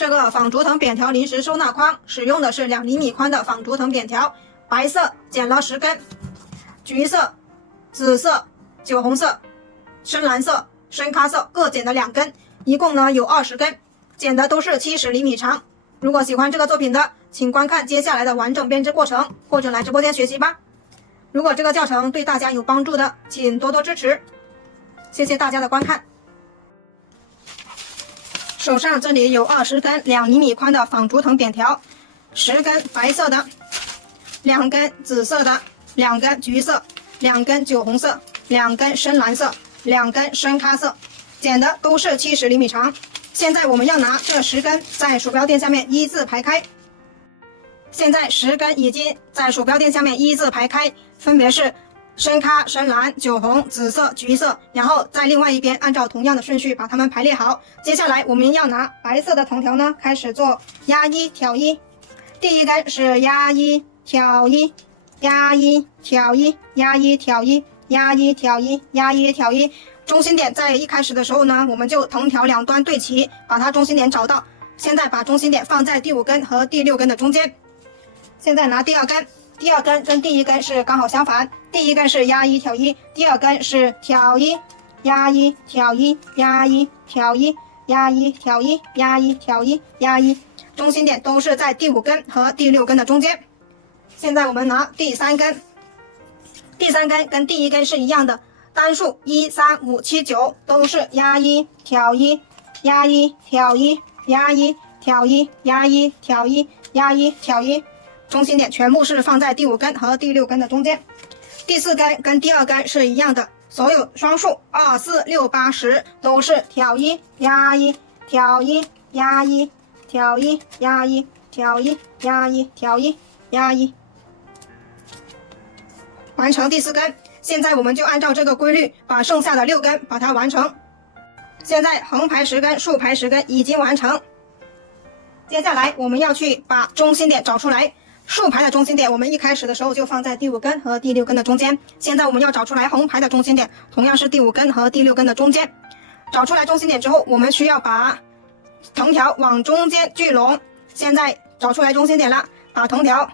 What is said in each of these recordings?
这个纺竹藤扁条临时收纳筐使用的是2厘米宽的纺竹藤扁条，白色剪了10根，橘色、紫色、酒红色、深蓝色、深咖色各剪了2根，一共呢有20根，剪的都是70厘米长。如果喜欢这个作品的，请观看接下来的完整编织过程，或者来直播间学习吧。如果这个教程对大家有帮助的，请多多支持，谢谢大家的观看。手上这里有20根2厘米宽的纺竹藤扁条，10根白色的，2根紫色的，2根橘色，2根酒红色，2根深蓝色，2根深咖色，剪的都是70厘米长。现在我们要拿这10根在鼠标垫下面依次排开。现在10根已经在鼠标垫下面依次排开，分别是深咖、深蓝、酒红、紫色、橘色，然后在另外一边按照同样的顺序把它们排列好。接下来我们要拿白色的藤条呢，开始做压1挑1。第一根是压1挑1，压1挑1，压1挑1，压1挑1，压1挑1。中心点在一开始的时候呢，我们就藤条两端对齐，把它中心点找到。现在把中心点放在第5根和第6根的中间。现在拿第2根。第2根跟第1根是刚好相反，第1根是压1挑1，第2根是挑1，压1挑1，压1挑1，压1挑1，压1挑1，压1，中心点都是在第5根和第6根的中间。现在我们拿第3根，第3根跟第1根是一样的，单数1、3、5、7、9都是压1挑1，压1挑1，压1挑1，压1挑1，压1挑1。中心点全部是放在第5根和第6根的中间。第4根跟第2根是一样的，所有双数2、4、6、8、10都是挑1，压1挑1，压1挑1，压1挑1，压1挑1，压1。完成第4根。现在我们就按照这个规律把剩下的6根把它完成。现在横排10根，竖排10根已经完成。接下来我们要去把中心点找出来。竖排的中心点我们一开始的时候就放在第5根和第6根的中间，现在我们要找出来横排的中心点，同样是第5根和第6根的中间。找出来中心点之后，我们需要把藤条往中间聚拢。现在找出来中心点了，把藤条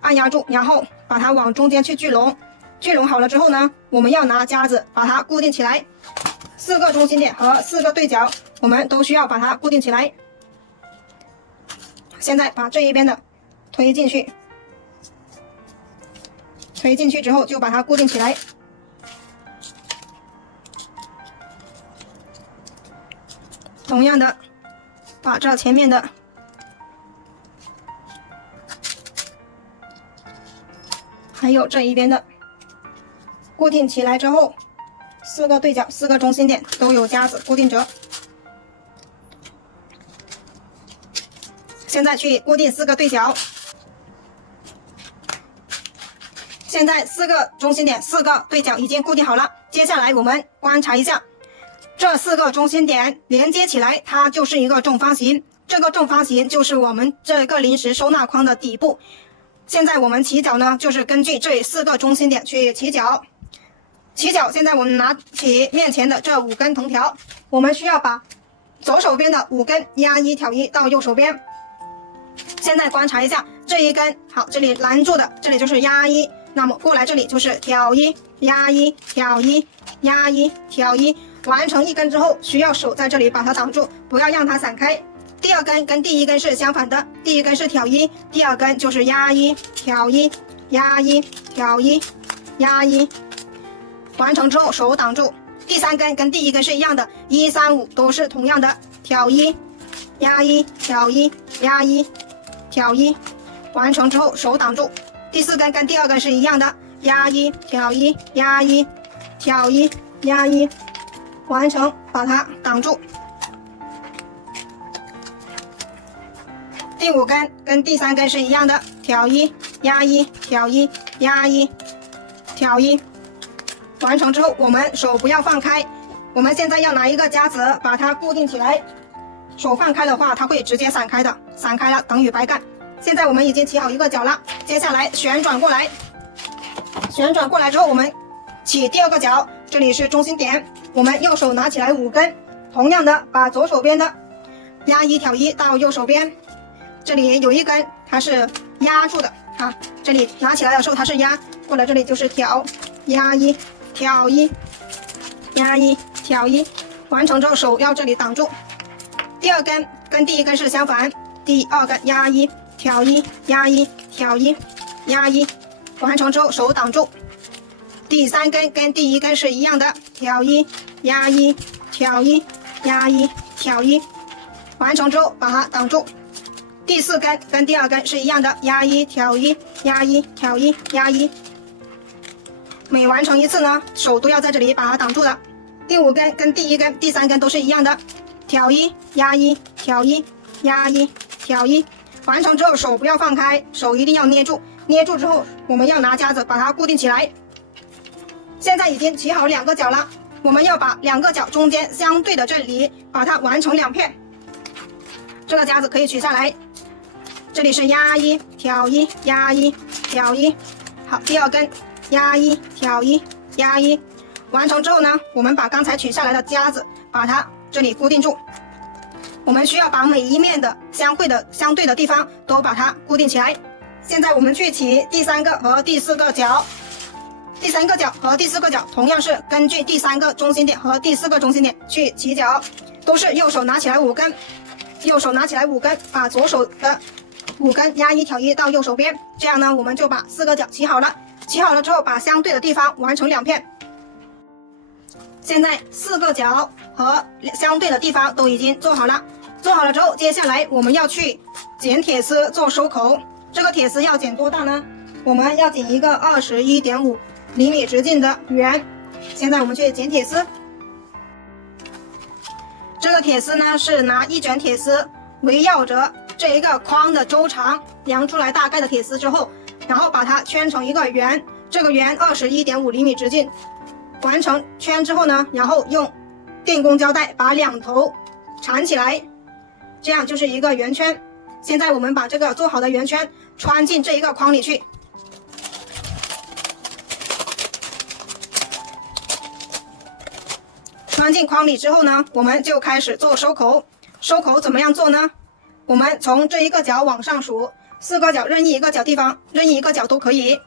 按压住，然后把它往中间去聚拢。聚拢好了之后呢，我们要拿夹子把它固定起来。4个中心点和4个对角我们都需要把它固定起来。现在把这一边的推进去，推进去之后就把它固定起来。同样的，把这前面的还有这一边的固定起来之后，4个对角、4个中心点都有夹子固定着。现在去固定4个对角。现在4个中心点、4个对角已经固定好了。接下来我们观察一下，这4个中心点连接起来，它就是一个正方形。这个正方形就是我们这个临时收纳筐的底部。现在我们起角呢，就是根据这4个中心点去起角。起角，现在我们拿起面前的这5根藤条，我们需要把左手边的5根压1挑1到右手边。现在观察一下这一根，好，这里拦住的，这里就是压1。那么过来这里就是挑1，压1挑1，压1挑1。完成一根之后，需要手在这里把它挡住，不要让它散开。第2根跟第1根是相反的，第1根是挑1，第2根就是压1挑1，压1挑1，压1。完成之后手挡住。第3根跟第1根是一样的，1、3、5都是同样的，挑1，压1挑1，压1挑1。完成之后手挡住。第4根跟第2根是一样的，压1挑1，压1挑1，压1。完成，把它挡住。第5根跟第3根是一样的，挑1，压1挑1，压1挑1。完成之后我们手不要放开，我们现在要拿一个夹子把它固定起来。手放开的话它会直接散开的，散开了等于白干。现在我们已经起好一个角了，接下来旋转过来。旋转过来之后我们起第2个角，这里是中心点，我们右手拿起来5根，同样的把左手边的压一挑一到右手边，这里有一根它是压住的啊，这里拿起来的时候它是压，过了这里就是挑，压一挑一，压一挑一，完成之后手要这里挡住。第二根跟第一根是相反，第二根压一挑一，压一挑一，压一，完成之后手挡住。第三根跟第一根是一样的，挑一压一挑一，压一挑一，完成之后把它挡住。第四根跟第二根是一样的，压一挑一，压一挑一，压一。每完成一次呢，手都要在这里把它挡住的。第五根跟第一根、第三根都是一样的，挑一压一挑一，压一挑一。完成之后手不要放开，手一定要捏住，捏住之后我们要拿夹子把它固定起来。现在已经起好两个角了，我们要把两个角中间相对的这里把它完成两片。这个夹子可以取下来，这里是压一挑一，压一挑一。好，第二根压一挑一，压一。完成之后呢，我们把刚才取下来的夹子把它这里固定住。我们需要把每一面的相对的地方都把它固定起来。现在我们去起第三个和第四个角。第三个角和第四个角同样是根据第三个中心点和第四个中心点去起角，都是右手拿起来5根，右手拿起来5根，把左手的5根压一挑一到右手边，这样呢我们就把4个角起好了。起好了之后，把相对的地方完成两片。现在4个角和相对的地方都已经做好了，做好了之后，接下来我们要去剪铁丝做收口。这个铁丝要剪多大呢？我们要剪一个21.5厘米直径的圆。现在我们去剪铁丝。这个铁丝呢是拿1卷铁丝围绕着这一个框的周长量出来大概的铁丝之后，然后把它圈成一个圆。这个圆21.5厘米直径。完成圈之后呢，然后用电工胶带把两头缠起来，这样就是一个圆圈。现在我们把这个做好的圆圈穿进这一个框里去。穿进框里之后呢，我们就开始做收口。收口怎么样做呢？我们从这一个角往上数，4个角任意一个角地方，任意一个角都可以。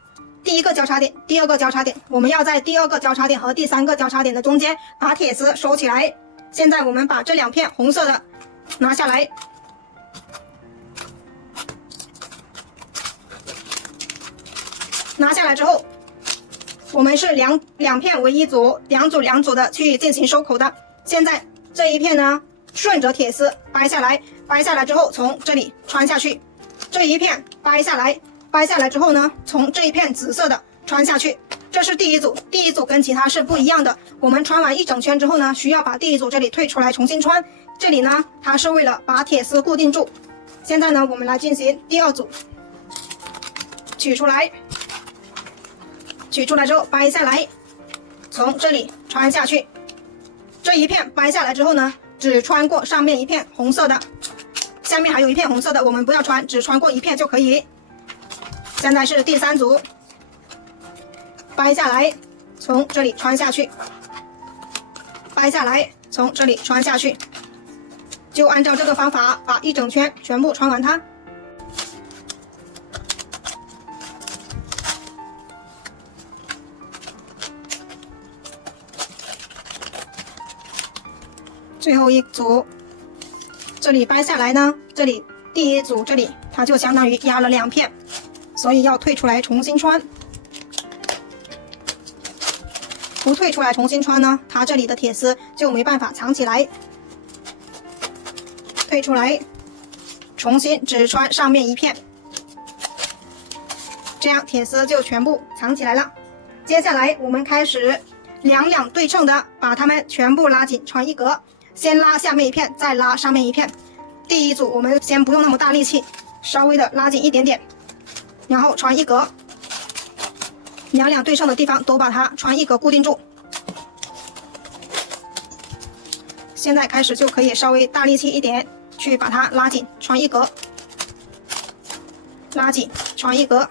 第一个交叉点，第二个交叉点，我们要在第二个交叉点和第3个交叉点的中间把铁丝收起来。现在我们把这2片红色的拿下来，拿下来之后，我们是两片为一组，两组的去进行收口的。现在这一片呢，顺着铁丝掰下来，掰下来之后从这里穿下去，这一片掰下来。掰下来之后呢，从这一片紫色的穿下去，这是第一组。第一组跟其他是不一样的。我们穿完一整圈之后呢，需要把第一组这里退出来重新穿。这里呢，它是为了把铁丝固定住。现在呢，我们来进行第2组，取出来，取出来之后掰下来，从这里穿下去。这一片掰下来之后呢，只穿过上面一片红色的，下面还有一片红色的，我们不要穿，只穿过一片就可以。现在是第3组，掰下来，从这里穿下去，掰下来，从这里穿下去，就按照这个方法把一整圈全部穿完它。最后一组，这里掰下来呢，这里第一组这里它就相当于压了2片。所以要退出来重新穿，不退出来重新穿呢，它这里的铁丝就没办法藏起来。退出来，重新只穿上面一片，这样铁丝就全部藏起来了。接下来我们开始两对称的把它们全部拉紧，穿一格。先拉下面一片，再拉上面一片。第一组我们先不用那么大力气，稍微的拉紧一点点。然后穿一格，两对称的地方都把它穿一格固定住。现在开始就可以稍微大力气一点，去把它拉紧，穿一格，拉紧，穿一格，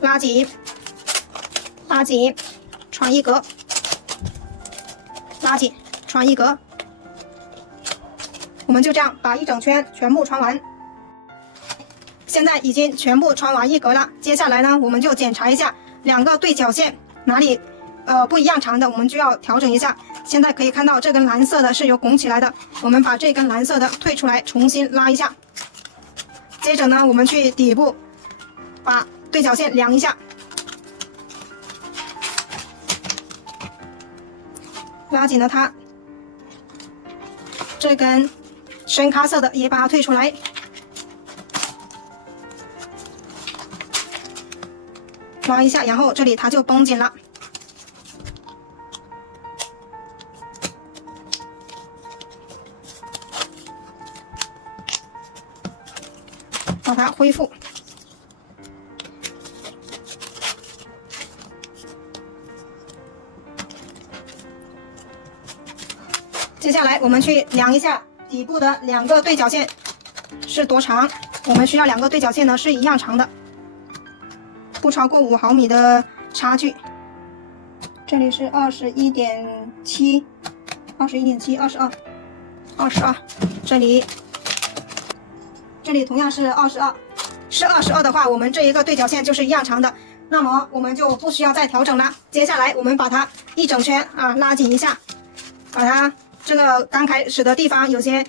拉紧，拉紧，穿一格。拉紧，穿一格。我们就这样把一整圈全部穿完。现在已经全部穿完一格了，接下来呢，我们就检查一下两个对角线哪里不一样长的，我们就要调整一下。现在可以看到这根蓝色的是有拱起来的，我们把这根蓝色的退出来，重新拉一下。接着呢，我们去底部把对角线量一下，拉紧了它。这根深咖色的也把它退出来，拉一下，然后这里它就绷紧了。把它恢复。接下来我们去量一下底部的两个对角线是多长，我们需要两个对角线呢是一样长的，不超过5毫米的差距。这里是21.7、22，这里同样是22，是22的话，我们这一个对角线就是一样长的，那么我们就不需要再调整了。接下来我们把它一整圈拉紧一下，把它这个刚开始的地方有些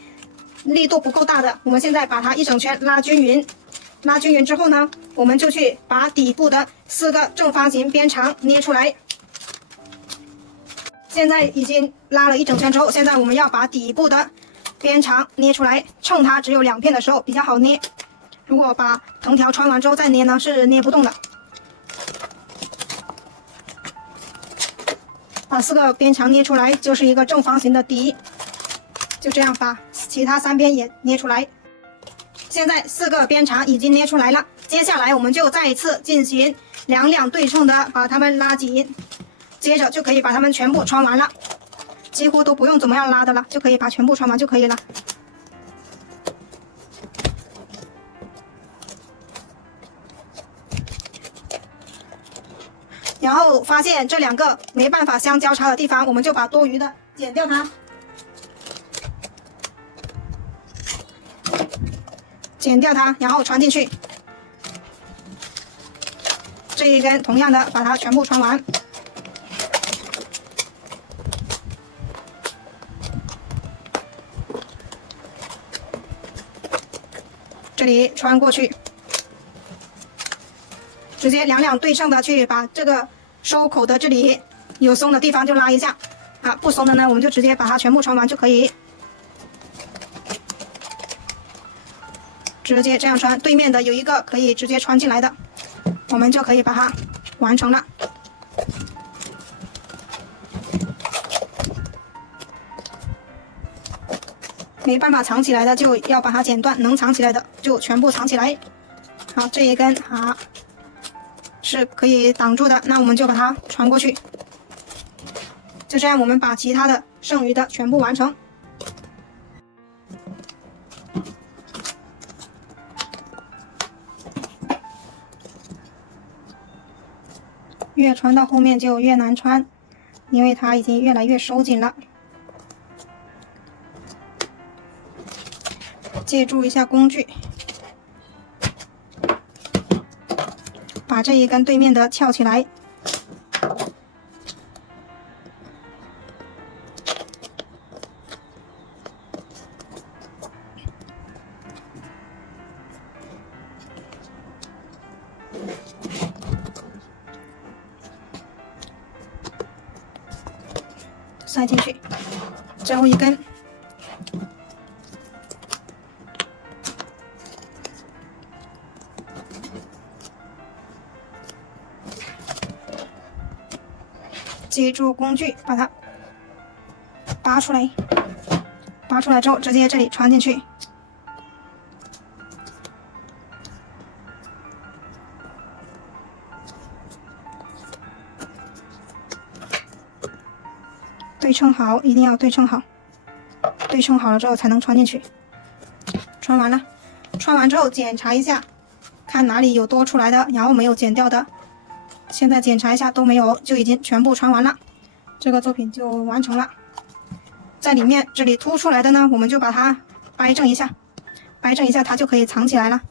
力度不够大的，我们现在把它一整圈拉均匀。拉均匀之后呢，我们就去把底部的4个正方形边长捏出来。现在已经拉了一整圈之后，现在我们要把底部的边长捏出来，趁它只有2片的时候比较好捏。如果把藤条穿完之后再捏呢，是捏不动的。把4个边长捏出来，就是一个正方形的底。就这样把其他3边也捏出来。现在4个边长已经捏出来了，接下来我们就再一次进行两对称的把它们拉紧，接着就可以把它们全部穿完了，几乎都不用怎么样拉的了，就可以把全部穿完就可以了。然后发现这2个没办法相交叉的地方，我们就把多余的剪掉它。然后穿进去。这一根同样的把它全部穿完。这里穿过去，直接两对称的去把这个收口的这里有松的地方就拉一下，不松的呢我们就直接把它全部穿完就可以。直接这样穿，对面的有一个可以直接穿进来的，我们就可以把它完成了。没办法藏起来的就要把它剪断，能藏起来的就全部藏起来。好，这一根是可以挡住的，那我们就把它穿过去。就这样，我们把其他的剩余的全部完成。越穿到后面就越难穿，因为它已经越来越收紧了。借助一下工具，把这一根对面的翘起来。塞进去，最后一根，借助工具把它拔出来，拔出来之后直接这里穿进去。对称好，一定要对称好，对称好了之后才能穿进去。穿完了，穿完之后检查一下，看哪里有多出来的，然后没有剪掉的。现在检查一下都没有，就已经全部穿完了，这个作品就完成了。在里面这里凸出来的呢，我们就把它掰正一下，掰正一下它就可以藏起来了。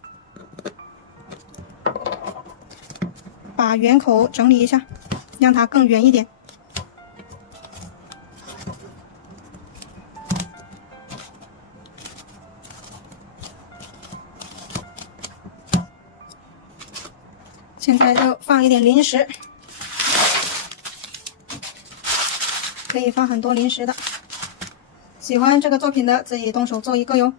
把圆口整理一下，让它更圆一点。现在就放一点零食，可以放很多零食的。喜欢这个作品的自己动手做一个哟。